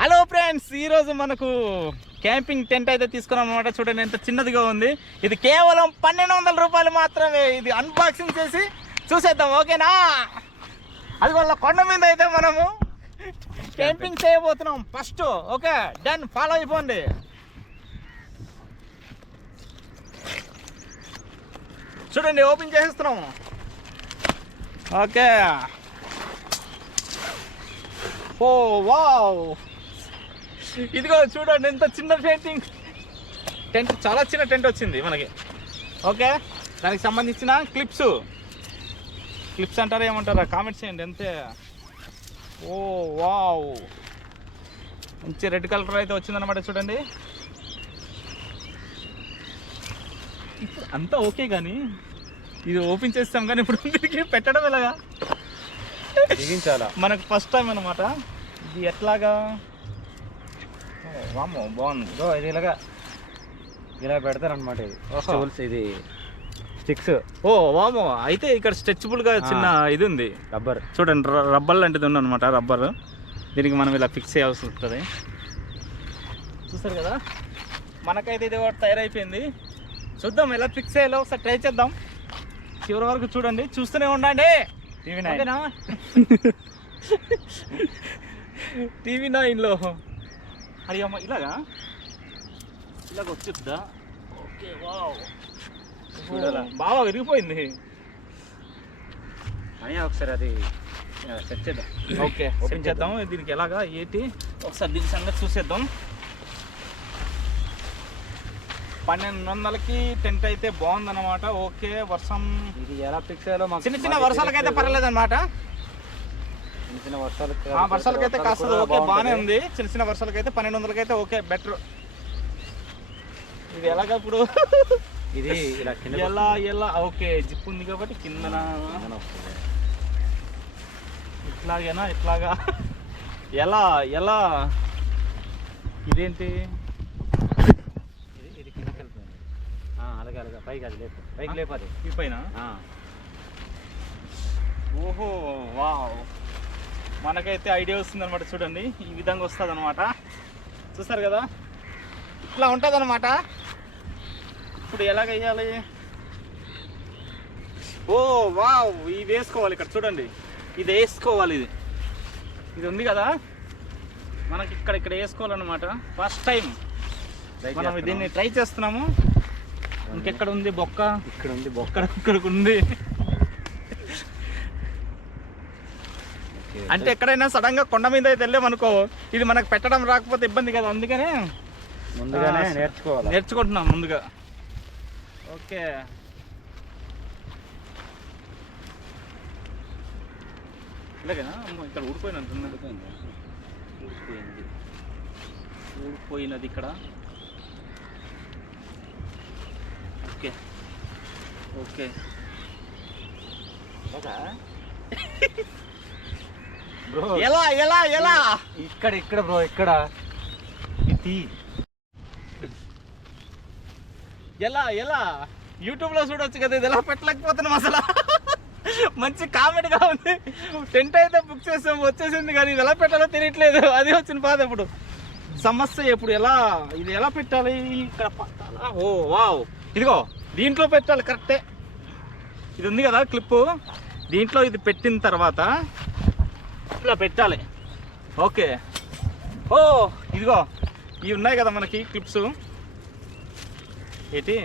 Hello friends ఈరోజు మనకు camping tent అయితే తీసుకున్నాం అనమాట చూడండి ఎంత చిన్నదిగా ఉంది. ఇది కేవలం పన్నెండు వందల రూపాయలు మాత్రమే. ఇది అన్బాక్సింగ్ చేసి చూసేద్దాం ఓకేనా? అది వాళ్ళ కొండ మీద అయితే మనము క్యాంపింగ్ చేయబోతున్నాం. ఫస్ట్ ఓకే డన్ ఫాలో అయిపోండి. చూడండి ఓపెన్ చేసేస్తున్నాము ఓకే. Oh wow. ఇదిగో చూడండి ఎంత చిన్న పెయింటింగ్ టెంట్ చాలా చిన్న టెంట్ వచ్చింది మనకి. ఓకే దానికి సంబంధించిన క్లిప్స్ క్లిప్స్ అంటారా ఏమంటారా? కామెంట్స్ చేయండి అంతే. Oh wow. మంచి రెడ్ కలర్ అయితే వచ్చిందనమాట చూడండి. ఇప్పుడు అంతా ఓకే కానీ ఇది ఓపెన్ చేస్తాం కానీ ఇప్పుడు పెట్టడం ఎలాగా? బిగించాలా మనకు ఫస్ట్ టైం అనమాట ఇది ఎట్లాగా? ఓ, వామ్మో బాగుంది. ఇదో ఇది ఇలాగా ఇలా పెడతారనమాట ఇది. స్టూల్స్ ఇది. స్టిక్స్ ఓ వామో అయితే ఇక్కడ స్ట్రెచబుల్గా చిన్న ఇది ఉంది. రబ్బర్ చూడండి రబ్బర్ లాంటిది ఉంది అనమాట రబ్బర్. దీనికి మనం ఇలా ఫిక్స్ చేయాల్సి ఉంటుంది చూసారు కదా? మనకైతే ఇది ఒకటి తయారైపోయింది. చూద్దాం ఎలా ఫిక్స్ చేయాలో ఒకసారి ట్రై చేద్దాం. చివరి వరకు చూడండి. చూస్తూనే ఉండండి. టీవీ ఓకేనా? టీవీ నైన్లో అది అమ్మ ఇలాగా? ఇలాగ వచ్చిద్దా ఓకే వావ్. చూడాలా? బాగా విరిగిపోయింది. అని ఒకసారి అది సెట్ చేద్దాం. ఓకే ఓపెన్ చేద్దాం. దీనికి ఎలాగా ఏంటి? ఒకసారి దీని సంగతి చూసేద్దాం. పన్నెండు వందలకి టెంట్ అయితే బాగుందన్నమాట. ఓకే వర్షం ఇది ఎలా ఫిక్స్ అయ్యాలో మాకు చిన్న చిన్న వర్షాలకైతే. పర్లేదు అనమాట చిన్న చిన్న వర్షాలకి వర్షాలకైతే వర్షాలు కాస్త ఓకే బాగానే. ఉంది. చిన్న చిన్న వర్షాలకైతే పన్నెండు వందలకైతే ఓకే బెటర్. ఇది ఎలాగా ఇప్పుడు? ఇది ఇలా కింద ఎలా ఎలా? ఓకే జిప్ ఉంది కాబట్టి కిందన ఇట్లాగేనా? ఇట్లాగా? ఎలా ఎలా? ఇదేంటి ఇది ఇది కిందకి వెళ్తుంది పైకి అది లేపు పైకి లేపు అది ఈ పైన? ఆ, ఓహో వావ్. మనకైతే ఐడియా వస్తుంది అనమాట చూడండి. ఈ విధంగా వస్తుంది అనమాట చూస్తారు కదా? ఇట్లా ఉంటుంది అనమాట ఇప్పుడు ఎలాగ వేయాలి? Oh wow. ఇది వేసుకోవాలి ఇక్కడ చూడండి. ఇది వేసుకోవాలి ఇది. ఇది ఉంది కదా? మనకి ఇక్కడ ఇక్కడ వేసుకోవాలన్నమాట. ఫస్ట్ టైం మనం. దీన్ని ట్రై చేస్తున్నాము. ఇంకెక్కడ ఉంది బొక్క? ఇక్కడ ఉంది బొక్క. ఇక్కడ ఉంది. అంటే ఎక్కడైనా సడన్గా కొండ మీద అయితే వెళ్ళామనుకో ఇది మనకు పెట్టడం రాకపోతే ఇబ్బంది కదా అందుకనే ముందుగానే నేర్చుకోవాలి? నేర్చుకుంటున్నాం ముందుగా. ఓకే. ఇలాగేనా? ఇక్కడ ఊడిపోయినట్టున్నది ఊడిపోయింది. ఊడిపోయినది ఇక్కడ ఓకే ఓకే. బ్రో ఎలా ఎలా ఎలా? ఇక్కడ ఇక్కడ బ్రో ఇక్కడ. ఇది ఎలా ఎలా? యూట్యూబ్లో చూడొచ్చు కదా ఇది ఎలా పెట్టలేకపోతున్నాం అసలు. మంచి కామెడీగా ఉంది. టెంట్ అయితే బుక్ చేసాం వచ్చేసింది కానీ ఇది ఎలా పెట్టాలో తెలియట్లేదు. అది వచ్చిన బాధ ఇప్పుడు. సమస్య ఇప్పుడు ఎలా ఇది ఎలా పెట్టాలి? ఇక్కడ ఓ వావ్. ఇదిగో. దీంట్లో పెట్టాలి కరెక్టే. ఇది ఉంది కదా క్లిప్పు. దీంట్లో ఇది పెట్టిన తర్వాత ఇలా పెట్టాలి. ఓకే. ఓ ఇదిగో. ఇవి ఉన్నాయి కదా మనకి క్లిప్స్. ఏంటి?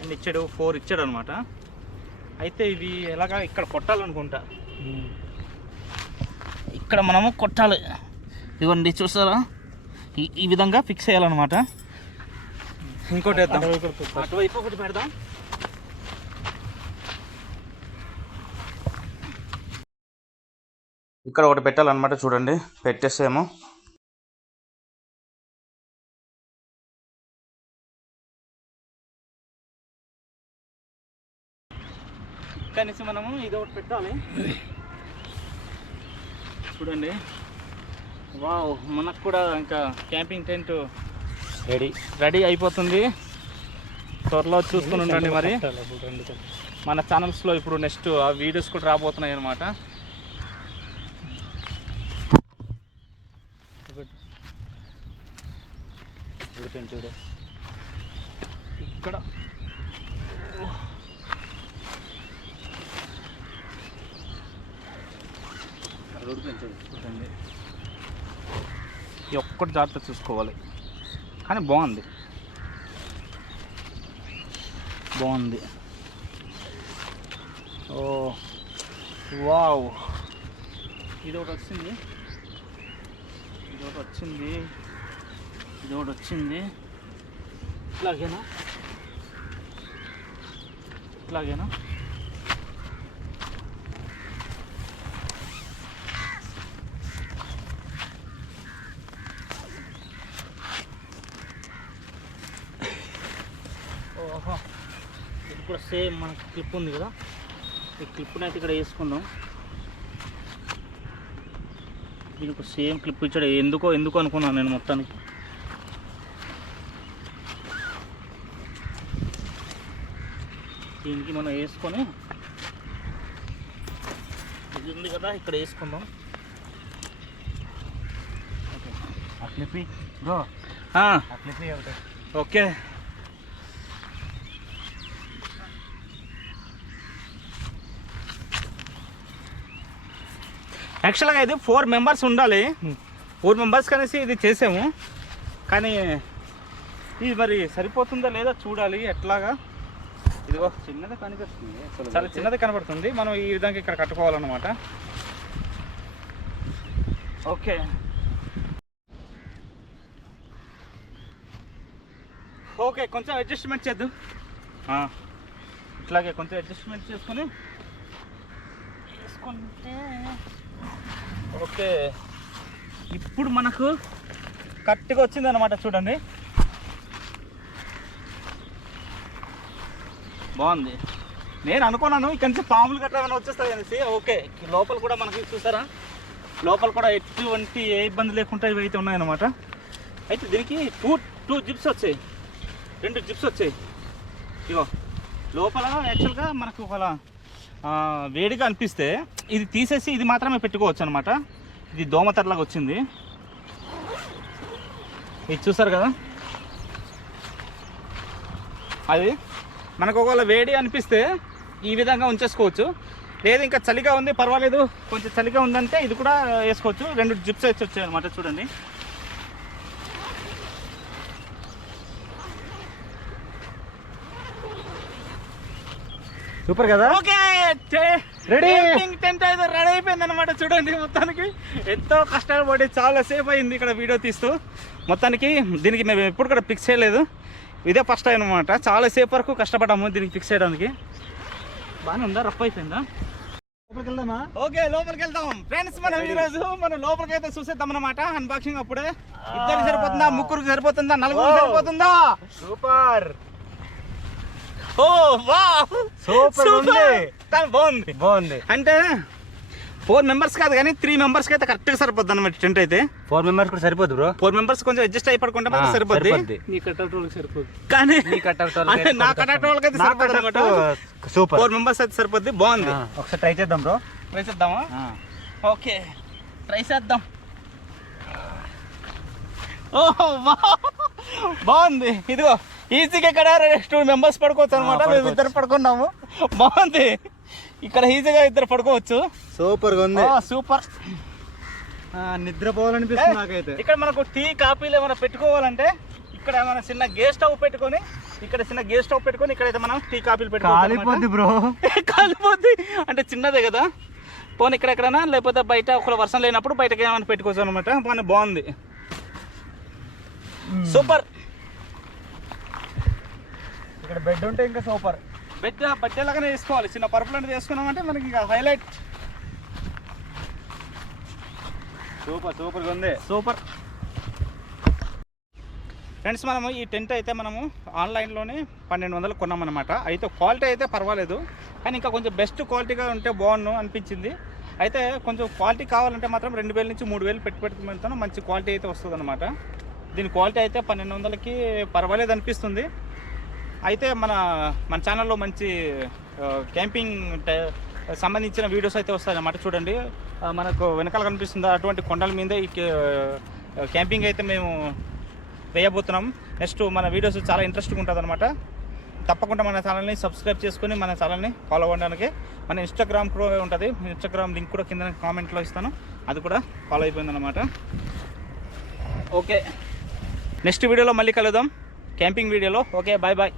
అండ్ ఇచ్చాడు ఫోర్ ఇచ్చాడు అనమాట అయితే ఇవి ఎలాగా ఇక్కడ కొట్టాలనుకుంటా. ఇక్కడ మనము కొట్టాలి. ఇవ్వండి చూస్తారా ఈ ఈ విధంగా ఫిక్స్ చేయాలన్నమాట. ఇంకోటి వేద్దాం అటువైపు ఒకటి పెడదాం. ఇక్కడ ఒకటి పెట్టాలన్నమాట చూడండి. పెట్టేసేమో. నుంచి మనము ఇది ఒకటి పెట్టాలి. చూడండి. వావ్ మనకు కూడా ఇంకా క్యాంపింగ్ టెంట్ రెడీ రెడీ అయిపోతుంది. త్వరలో చూసుకుని ఉండండి మరి. మన ఛానల్స్లో ఇప్పుడు నెక్స్ట్ ఆ వీడియోస్ కూడా రాబోతున్నాయి అనమాట ఇక్కడ. రోడ్డు ఒక్కటి జాగ్రత్త చూసుకోవాలి. కానీ బాగుంది. బాగుంది. Oh wow. ఇది ఒకటి వచ్చింది. ఇది ఒకటి వచ్చింది. ఇది ఒకటి వచ్చింది. ఇట్లాగేనా? ఇట్లాగేనా? ఇది కూడా సేమ్ మనకి క్లిప్ ఉంది కదా? ఈ క్లిప్ని అయితే ఇక్కడ వేసుకుందాం. దీనికి సేమ్ క్లిప్ ఇచ్చాడు. ఎందుకో ఎందుకు అనుకున్నాను నేను మొత్తానికి. దీనికి మనం వేసుకొని ఇది ఉంది కదా ఇక్కడ వేసుకుందాం. ఒకటి. ఓకే. యాక్చువల్గా ఇది ఫోర్ మెంబర్స్ ఉండాలి. ఫోర్ మెంబర్స్ కనేసి ఇది చేసాము. కానీ ఇది మరి సరిపోతుందా లేదా చూడాలి. ఎట్లాగా? ఇదిగో చిన్నది కనిపిస్తుంది. చాలా చిన్నది కనబడుతుంది. మనం ఈ విధంగా ఇక్కడ కట్టుకోవాలన్నమాట. ఓకే. ఓకే కొంచెం అడ్జస్ట్మెంట్ చేద్దాం. ఇట్లాగే కొంచెం అడ్జస్ట్మెంట్ చేసుకొని చేసుకుంటే ఓకే. ఇప్పుడు మనకు కరెక్ట్గా వచ్చింది అనమాట చూడండి. బాగుంది. నేను అనుకున్నాను ఇక్కడ నుంచి పాములు గట్రా ఏమైనా వచ్చేస్తాయి అనేసి ఓకే లోపల కూడా మనకి చూసారా? లోపల కూడా ఎటువంటి ఏ ఇబ్బంది లేకుండా ఇవి అయితే ఉన్నాయన్నమాట. అయితే దీనికి టూ టూ జిప్స్ వచ్చాయి. రెండు జిప్స్ వచ్చాయి. ఇగో లోపల యాక్చువల్గా మనకు ఒకలా వేడిగా అనిపిస్తే ఇది తీసేసి ఇది మాత్రమే పెట్టుకోవచ్చు అనమాట ఇది దోమతరలాగా వచ్చింది. ఇది చూసారు కదా? అది మనకు ఒకవేళ వేడి అనిపిస్తే ఈ విధంగా ఉంచేసుకోవచ్చు. లేదు ఇంకా చలిగా ఉంది పర్వాలేదు. కొంచెం చలిగా ఉందంటే ఇది కూడా వేసుకోవచ్చు. రెండు జిప్స్ వేసి వచ్చాయి అనమాట చూడండి. సూపర్ కదా? Okay Ready? టెంట్ అయితే రెడీ అయిపోయింది అనమాట చూడండి మొత్తానికి. ఎంతో కష్టాలు పడి చాలా సేపు అయింది ఇక్కడ వీడియో తీస్తూ. మొత్తానికి దీనికి మేము ఎప్పుడు కూడా ఫిక్స్ చేయలేదు. ఇదే ఫస్ట్ టైం అనమాట చాలా సేపు వరకు కష్టపడ్డాము దీనికి ఫిక్స్ చేయడానికి. బాగానే ఉందా? రఫ్ అయిపోయిందా? లోపలికి వెళ్దామా? ఓకే లోపలికి వెళ్దాం. ఫ్రెండ్స్ మనం ఈ రోజు మనం లోపలికి అయితే చూసేద్దాం అనమాట అన్బాక్సింగ్ అప్పుడే ఇద్దరికి సరిపోతుందా? ముగ్గురికి సరిపోతుందా? నలుగురికి Wow. సరిపోతుందా? సూపర్ ఓ వా Super ఉంది. కానీ బాగుంది. బాగుంది. అంటే ఫోర్ మెంబర్స్ కాదు కానీ త్రీ మెంబర్స్కి అయితే కరెక్ట్గా సరిపోద్ది అనమాట టెంట్ అయితే. ఫోర్ మెంబర్స్ కూడా సరిపోదు బ్రో. ఫోర్ మెంబర్స్ కొంచెం అడ్జస్ట్ అయి పడుకుంటే సరిపోద్ది. నీ కట్అవుట్ సరిపోదు కానీ నీ నా అనమాట సూపర్. ఫోర్ మెంబర్స్ అయితే సరిపోద్ది బాగుంది. ఒకసారి ట్రై చేద్దాం బ్రో. ట్రై చేద్దామా? ఓకే ట్రై చేద్దాం. ఓహో బాగుంది. ఇదిగో ఈజీగా ఇక్కడ టూ మెంబర్స్ పడుకోవచ్చు అనమాట మేము. ఇద్దరు పడుకున్నాము. బాగుంది. ఇక్కడ ఈజీగా ఇద్దరు పడుకోవచ్చు. సూపర్గా ఉంది సూపర్. నిద్రపోవాలనిపిస్తుంది నాకైతే. ఇక్కడ మనకు టీ కాఫీలు ఏమైనా పెట్టుకోవాలంటే ఇక్కడ మన చిన్న గేస్ట్ స్టవ్ పెట్టుకొని ఇక్కడ చిన్న గేస్ట్ స్టవ్ పెట్టుకొని ఇక్కడైతే మనం టీ కాఫీలు పెట్టుకోవాలి కాలిపోద్ది బ్రో. కాలిపోద్ది? అంటే చిన్నదే కదా. పోనీ ఇక్కడ ఎక్కడైనా లేకపోతే బయట ఒక వర్షం లేనప్పుడు బయటకి ఏమైనా పెట్టుకోవచ్చు అనమాట బాగా బాగుంది. సూపర్. ఇక్కడ బెడ్ ఉంటే ఇంకా సూపర్. పెద్ద బట్టెలాగానే వేసుకోవాలి. చిన్న పరుపులు అనేది వేసుకున్నామంటే మనకి ఇంకా హైలైట్ సూపర్ సూపర్గా ఉంది. సూపర్ ఫ్రెండ్స్ మనము ఈ టెంట్ అయితే మనము ఆన్లైన్లోనే పన్నెండు వందలు కొన్నామన్నమాట. అయితే క్వాలిటీ అయితే పర్వాలేదు కానీ ఇంకా కొంచెం బెస్ట్ క్వాలిటీగా ఉంటే బాగుండు అనిపించింది. అయితే కొంచెం క్వాలిటీ కావాలంటే మాత్రం రెండు వేల నుంచి మూడు వేలు పెట్టి పెట్టుకుంటాను మంచి క్వాలిటీ అయితే వస్తుంది అనమాట దీని క్వాలిటీ అయితే పన్నెండు వందలకి పర్వాలేదు అనిపిస్తుంది. అయితే మన మన ఛానల్లో మంచి క్యాంపింగ్ సంబంధించిన వీడియోస్ అయితే వస్తాయన్నమాట చూడండి. మనకు వెనకాల కనిపిస్తుంది అటువంటి కొండల మీద ఈ క్యాంపింగ్ అయితే మేము వేయబోతున్నాం. నెక్స్ట్ మన వీడియోస్ చాలా ఇంట్రెస్టింగ్ ఉంటుంది అనమాట తప్పకుండా మన ఛానల్ని సబ్స్క్రైబ్ చేసుకుని మన ఛానల్ని ఫాలో అవ్వడానికి. మన ఇన్స్టాగ్రామ్ కూడా ఉంటుంది. ఇన్స్టాగ్రామ్ లింక్ కూడా కింద కామెంట్లో ఇస్తాను. అది కూడా ఫాలో అయిపోయిందనమాట ఓకే నెక్స్ట్ వీడియోలో మళ్ళీ కలుద్దాం. క్యాంపింగ్ వీడియోలో. Okay bye bye.